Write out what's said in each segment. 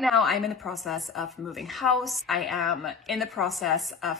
right now I'm in the process of moving house. I am in the process of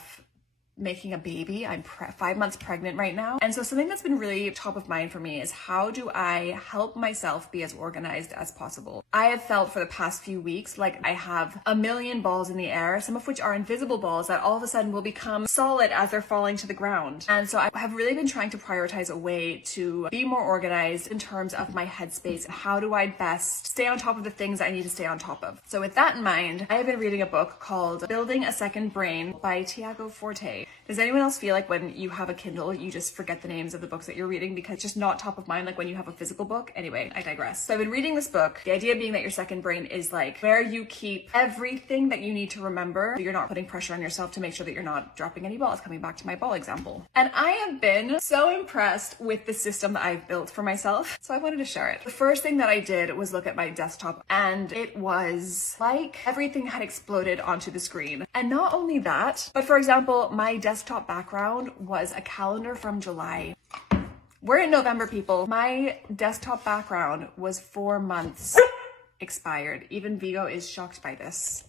making a baby. I'm 5 months pregnant right now. And so something that's been really top of mind for me is how do I help myself be as organized as possible? I have felt for the past few weeks like I have a million balls in the air, some of which are invisible balls that all of a sudden will become solid as they're falling to the ground. And so I have really been trying to prioritize a way to be more organized in terms of my headspace. How do I best stay on top of the things I need to stay on top of? So with that in mind, I have been reading a book called Building a Second Brain by Tiagoforte. Does anyone else feel like when you have a Kindle, you just forget the names of the books that you're reading because it's just not top of mind like when you have a physical book? Anyway, I digress. So I've been reading this book. The idea being that your second brain is like where you keep everything that you need to remember so you're not putting pressure on yourself to make sure that you're not dropping any balls, coming back to my ball example. And I have been so impressed with the system that I've built for myself, so I wanted to share it. The first thing that I did was look at my desktop, and it was like everything had exploded onto the screen. And not only that, but for example, my desktop background was a calendar from July. We're in November, people. My desktop background was 4 months expired. Even Vigo is shocked by this.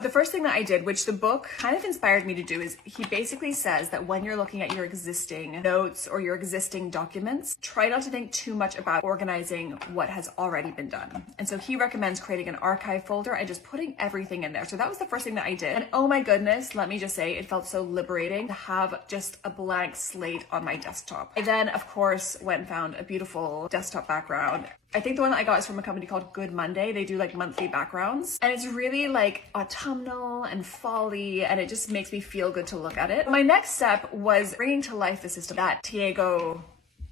The first thing that I did, which the book kind of inspired me to do, is he basically says that when you're looking at your existing notes or your existing documents, try not to think too much about organizing what has already been done. And so he recommends creating an archive folder and just putting everything in there. So that was the first thing that I did. And oh my goodness, let me just say, it felt so liberating to have just a blank slate on my desktop. I then, of course, went and found a beautiful desktop background. I think the one that I got is from a company called Good Monday. They do like monthly backgrounds, and it's really like autumnal and fall-y, and it just makes me feel good to look at it. My next step was bringing to life the system that Tiago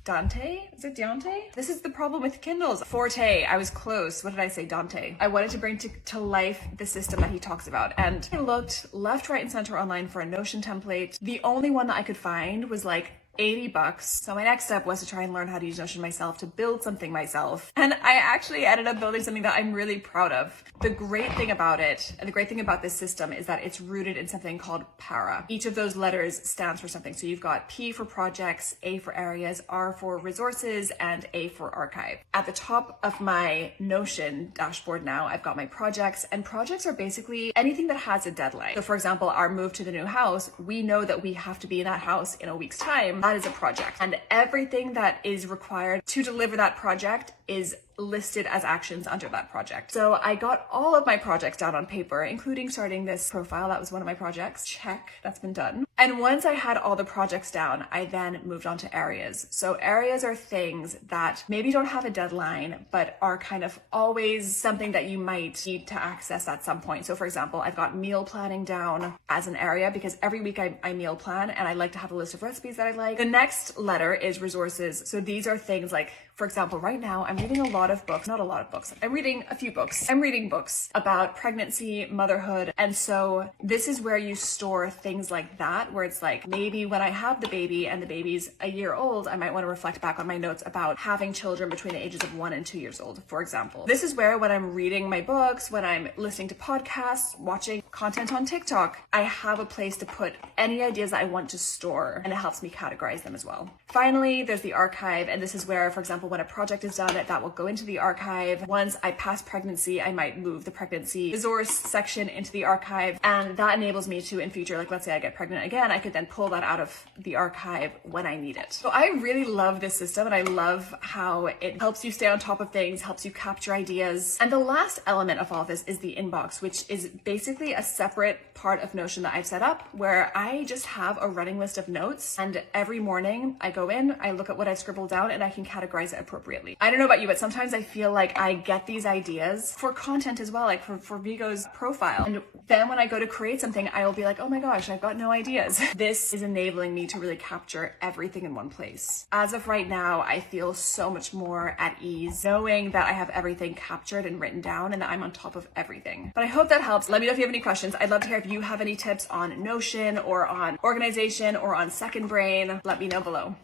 Dante? Is it Dante? This is the problem with Kindles. Forte, I was close. What did I say? Dante. I wanted to bring to life the system that he talks about. And I looked left, right, and center online for a Notion template. The only one that I could find was like $80. So my next step was to try and learn how to use Notion myself, to build something myself. And I actually ended up building something that I'm really proud of. The great thing about it, and the great thing about this system, is that it's rooted in something called para. Each of those letters stands for something. So you've got P for projects, A for areas, R for resources, and A for archive. At the top of my Notion dashboard now, I've got my projects, and projects are basically anything that has a deadline. So for example, our move to the new house, we know that we have to be in that house in a week's time. That is a project, and everything that is required to deliver that project is listed as actions under that project. So I got all of my projects down on paper, including starting this profile. That was one of my projects. Check, that's been done. And once I had all the projects down, I then moved on to areas. So areas are things that maybe don't have a deadline, but are kind of always something that you might need to access at some point. So for example, I've got meal planning down as an area because every week I meal plan, and I like to have a list of recipes that I like. The next letter is resources. So these are things like, for example, right now I'm reading a lot of books, not a lot of books. I'm reading a few books. I'm reading books about pregnancy, motherhood. And so this is where you store things like that, where it's like, maybe when I have the baby and the baby's a year old, I might want to reflect back on my notes about having children between the ages of 1 and 2 years old, for example. This is where when I'm reading my books, when I'm listening to podcasts, watching content on TikTok, I have a place to put any ideas that I want to store, and it helps me categorize them as well. Finally, there's the archive, and this is where, for example, when a project is done, that will go into the archive. Once I pass pregnancy, I might move the pregnancy resource section into the archive, and that enables me to, in future, like let's say I get pregnant again, I could then pull that out of the archive when I need it. So I really love this system, and I love how it helps you stay on top of things, helps you capture ideas. And the last element of all of this is the inbox, which is basically a separate part of Notion that I've set up, where I just have a running list of notes, and every morning I go in, I look at what I've scribbled down, and I can categorize it appropriately. I don't know about you, but sometimes I feel like I get these ideas for content as well, like for Vigo's profile. And then when I go to create something, I will be like, oh my gosh, I've got no ideas. This is enabling me to really capture everything in one place. As of right now, I feel so much more at ease knowing that I have everything captured and written down and that I'm on top of everything. But I hope that helps. Let me know if you have any questions. I'd love to hear if you have any tips on Notion or on organization or on Second Brain. Let me know below.